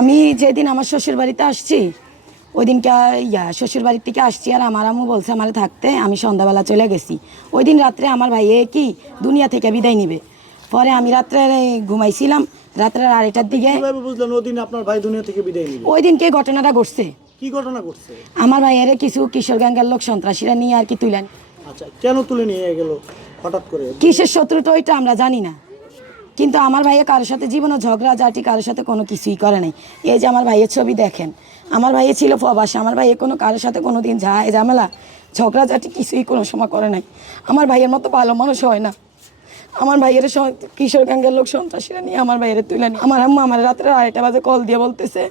আমি যেদিন আমার শ্বশুর বাড়িতে আসছি ওই দিনকে ইয়া শ্বশুর বাড়ির থেকে আসছি আর আমার আম্মু বলছে আমার থাকতে আমি সন্ধ্যাবেলা চলে গেছি। ওই দিন রাত্রে আমার ভাইয়ে কি দুনিয়া থেকে বিদায় নিবে। পরে আমি রাত্রে ঘুমাইছিলাম রাত্রে আড়াইটার দিকে বুঝলেন ওদিন আপনার ভাই দুনিয়া থেকে বিদায় ওই দিনকে ঘটনাটা ঘটছে। কি ঘটনা ঘটছে? আমার ভাইয়ের কিছু কিশোর গ্যাঙ্গের লোক সন্ত্রাসীরা নিয়ে আর কি তুলেন। আচ্ছা কেন তুলে নিয়ে গেল হঠাৎ করে? কিসের শত্রুতা ওইটা আমরা জানি না। কিন্তু আমার ভাইয়ের কারোর সাথে জীবনে ঝগড়া, ঝাঁটি কারোর সাথে কোনো কিছুই করে নাই। এই যে আমার ভাইয়ের ছবি দেখেন, আমার ভাইয়ে ছিল প্রবাসী, আমার ভাইয়ে কোনো কারোর সাথে কোনো দিন ঝা, ঝামেলা, ঝগড়া, ঝাঁটি কিছুই কোনো সময় করে নাই। আমার ভাইয়ের মতো ভালো মানুষ হয় না। আমার ভাইয়ের স- কিশোর গাঙ্গের লোক সন্ত্রাসীরা নিয়ে আমার ভাইয়ের তুলে নিয়ে আমার আম্মা আমার রাত্রে আড়াইটা বাজে কল দিয়ে বলতেছে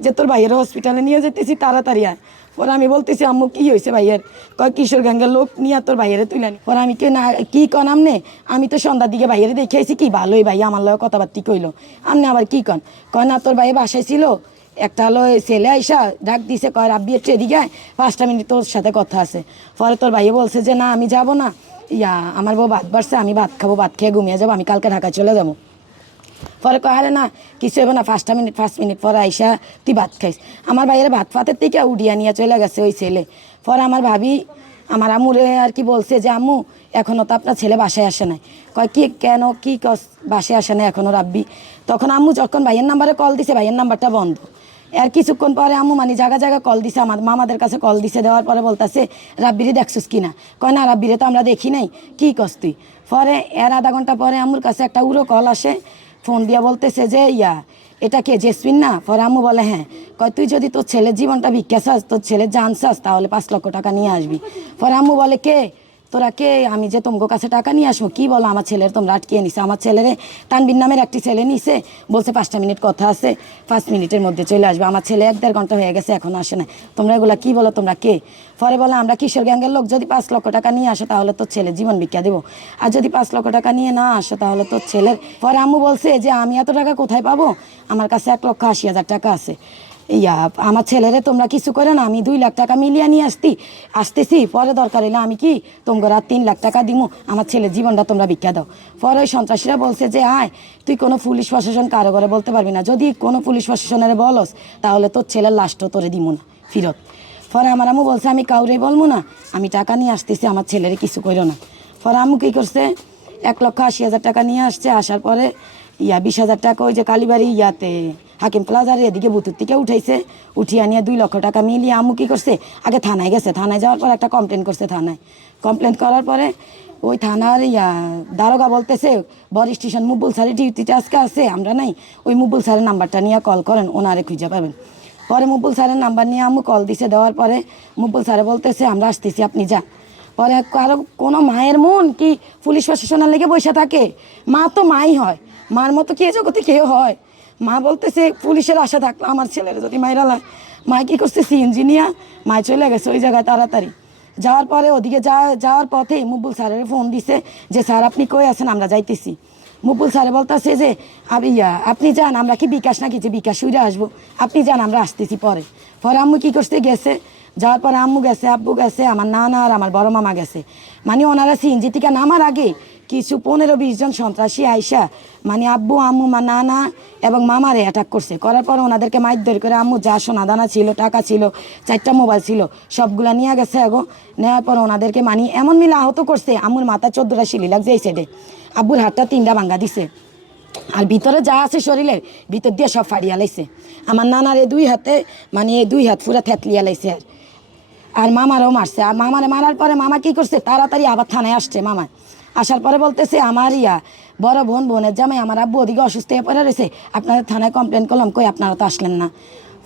যে তোর ভাইয়ের হসপিটালে নিয়ে যেতেছি, তাড়াতাড়ি আয়। পরে আমি বলতেছি, আম্মু, কি হয়েছে ভাইয়ের? কয়, কিশোর গাঙ্গের লোক নিয়ে তোর ভাইয়ের তুলে নি পরে আমি কি না কি কন আমনে? আমি তো সন্ধ্যার দিকে ভাইয়ের দেখে আইছি কি ভালোই ভাই, আমার লগে কথাবার্তি কইলো। আমনে আবার কি কন? কয়, না, তোর ভাইয়ে বাসায় ছিল। একটা হলো ছেলে আইসা ডাক দিছে, কয়, রাব্বি, একটু এদিকে পাঁচটা মিনিট তোর সাথে কথা আছে। পরে তোর ভাইয়ে বলছে যে, না, আমি যাব না। ইয়া, আমার বউ ভাত বাড়ছে, আমি ভাত খাব, ভাত খেয়ে ঘুমিয়ে যাব, আমি কালকে ঢাকা চলে যাব। পরে আরে না, কিছু হবে না পাঁচটা মিনিট পাঁচ মিনিট পরে আইসা তুই ভাত খাইস। আমার ভাইয়ের ভাত ফাতের থেকে উডিয়া নিয়ে চলে গেছে ওই ছেলে। পরে আমার ভাবি, আমার আম্মুরে আর কি বলছে যে, আম্মু এখনও তো আপনার ছেলে বাসায় আসে নাই। কয়, কি, কেন, কি বাসায় আসে না এখনও রাব্বি? তখন আম্মু যখন ভাইয়ের নাম্বারে কল দিছে, ভাইয়ের নাম্বারটা বন্ধ। আর কিছুক্ষণ পরে আম্মু মানে জায়গা জায়গা কল দিছে আমার, মামাদের কাছে কল দিছে, দেওয়ার পরে বলতেছে, রাব্বিরে দেখছিস কি না কয়, না রাব্বিরে তো আমরা দেখি নাই, কি কস তুই? পরে এর আধা ঘণ্টা পরে আম্মুর কাছে একটা উড়ো কল আসে ফোন দিয়া বলতেছে যে, ইয়া, এটা কে, জেসমিন না? পরে আম্মু বলে হ্যাঁ। কয়, তুই যদি তোর ছেলের জীবনটা ভিক্ষা তোর ছেলের জান চাস, তাহলে পাঁচ লক্ষ টাকা নিয়ে আসবি। পরে আম্মু বলে, কে? তোরা কে? আমি যে তোমার কাছে টাকা নিয়ে আসব, কি বলো? আমার ছেলের তোমরা আটকিয়ে নিছে। আমার ছেলেরে তানবির নামের একটি ছেলে নিছে। বলছে, পাঁচটা মিনিট কথা আছে, পাঁচ মিনিটের মধ্যে চলে আসবে। আমার ছেলে এক দেড় ঘণ্টা হয়ে গেছে, এখন আসে না। তোমরা এগুলা কি বলো? তোমরা কে? পরে বলো, আমরা কিশোর গ্যাঙ্গের লোক। যদি পাঁচ লক্ষ টাকা নিয়ে আসো, তাহলে তোর ছেলে জীবন ভিক্ষা দেবো। আর যদি পাঁচ লক্ষ টাকা নিয়ে না আসো, তাহলে তোর ছেলের পরে আম্মু বলছে যে, আমি এত টাকা কোথায় পাবো? আমার কাছে এক লক্ষ আশি হাজার টাকা আছে। ইয়া, আমার ছেলেরে তোমরা কিছু করে না, আমি দুই লাখ টাকা মিলিয়ে নিয়ে আসতি। আসতেছি, পরে দরকার হলে আমি কি তোমরা তিন লাখ টাকা দিমু? আমার ছেলের জীবনটা তোমরা ভিক্ষা দাও। পরে ওই সন্ত্রাসীরা বলছে যে, আয়, তুই কোনো পুলিশ প্রশাসন কারও করে বলতে পারবি না। যদি কোনো পুলিশ প্রশাসনের বলস, তাহলে তোর ছেলের লাশটা তোরে দিমু না, ফিরত। পরে আমার আম্মু বলছে, আমি কাউরে বলব না, আমি টাকা নিয়ে আসতেছি, আমার ছেলেরে কিছু করো না। পরে আম্মু কী করছে, এক লক্ষ আশি হাজার টাকা নিয়ে আসছে, আসার পরে, ইয়া, বিশ হাজার টাকা ওই যে কালীবাড়ি ইয়াতে হাকিম প্লাজার এদিকে বুতুর থেকে উঠাইছে। উঠিয়ে নিয়ে দুই লক্ষ টাকা মিলিয়ে আম্মু কী করছে? আগে থানায় গেছে। থানায় যাওয়ার পর একটা কমপ্লেন করছে থানায়। কমপ্লেন করার পরে ওই থানার ইয়া দারোগা বলতেছে বর স্টেশন মুবুল স্যারের ডিউটিতে আজকে আছে, আমরা নাই। ওই মুবুল স্যারের নাম্বারটা নিয়ে কল করেন, ওনারে খুঁজে পাবেন। পরে মুবুল স্যারের নাম্বার নিয়ে আম্মু কল দিছে, দেওয়ার পরে মুবুল স্যারে বলতেছে, আমরা আসতেছি, আপনি যা পরে কারও কোনো মায়ের মন কি পুলিশ প্রশাসনের লেগে বসে থাকে? মা তো মাই হয়। মার মতো কে জগতে কেউ হয়? মা বলতেছে, পুলিশের আশা থাকল আমার ছেলের যদি মায়েরা লাই মা কি করছে, সিএনজি নিয়ে মায় চলে গেছে ওই জায়গায় তাড়াতাড়ি। যাওয়ার পরে ওদিকে যা, যাওয়ার পথে মুবুল স্যারের ফোন দিছে যে, স্যার, আপনি কই আছেন? আমরা যাইতেছি। মুকুল স্যারে বলতেছে যে ইয়া, আপনি যান, আমরা কি বিকাশ নাকি যে বিকাশ উড়ে আসব? আপনি যান, আমরা আসতেছি পরে। পরে আম্মু কি করতে গেছে। যাওয়ার পরে আম্মু গেছে, আব্বু গেছে, আমার নানা আর আমার বড় মামা গেছে। মানে ওনারা সিএনজি থেকে নামার আগে কিছু পনেরো বিশ জন সন্ত্রাসী আইসা মানে আব্বু, আম্মু, মা, নানা এবং মামারে অ্যাটাক করছে। করার পরে ওনাদেরকে মাইর করে, আম্মু, যা সোনা দানা ছিল, টাকা ছিল, চারটা মোবাইল ছিল, সবগুলা নিয়ে গেছে এগো নেওয়ার পর ওনাদেরকে মানি এমন মিলে আহত করছে, আম্মুর মাথা চোদ্দটা শিলি লাগছে এই সাইডে আব্বুর হাতটা তিনটা ভাঙ্গা দিছে। আর ভিতরে যা আছে শরীরের, ভিতর দিয়ে সব ফাড়িয়া লাইছে। আমার নানার এই দুই হাতে মানে এই দুই হাত পুরা থেতলিয়া লাইছে আর। আর মামারও মারছে। আর মামারে মারার পরে মামা কি করছে? তাড়াতাড়ি আবার থানায় আসছে মামা। আসার পরে বলতেছে, আমার ইয়া, বড় বোন, বোনের জামাই আমার আব্বু ওদিকে অসুস্থ হয়ে পড়ে রয়েছে। আপনাদের থানায় কমপ্লেন করলাম, কই আপনারা তো আসলেন না।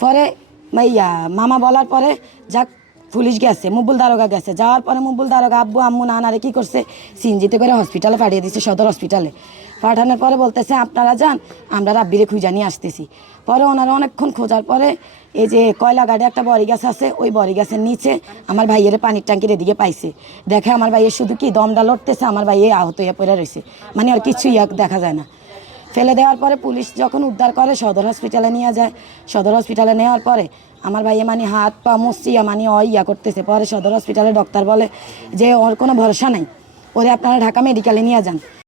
পরে, ইয়া, মামা বলার পরে, যাক পুলিশ গেছে মুবুল দারোগা গেছে। যাওয়ার পরে মুবুল দারোগা আব্বু, আম্মু নানারে কি করছে? সিনজিতে করে হসপিটালে পাঠিয়ে দিচ্ছে সদর হসপিটালে পাঠানোর পরে বলতেছে, আপনারা যান, আমরা রাব্বিরে খুঁজা নিয়ে আসতেছি। পরে ওনারা অনেকক্ষণ খোঁজার পরে এই যে কয়লা গাড়ি একটা বড়ি গাছ আছে, ওই বড়ি গাছের নিচে আমার ভাইয়ের পানির ট্যাঙ্কির এদিকে পাইছে। দেখে আমার ভাইয়ের শুধু কি দমটা লড়তেছে, আমার ভাইয়ে আহত হয়ে পড়ে রয়েছে। মানে আর কিছুই দেখা যায় না। ফেলে দেওয়ার পরে পুলিশ যখন উদ্ধার করে, সদর হসপিটালে নিয়ে যায়। সদর হসপিটালে নেওয়ার পরে আমার ভাইয়া মানে হাত পা মুসিয়া মানে অ, ইয়া করতেছে। পরে সদর হসপিটালে ডক্টর বলে যে, ওর কোনো ভরসা নাই। ওরে আপনারা ঢাকা মেডিকেলে নিয়ে যান।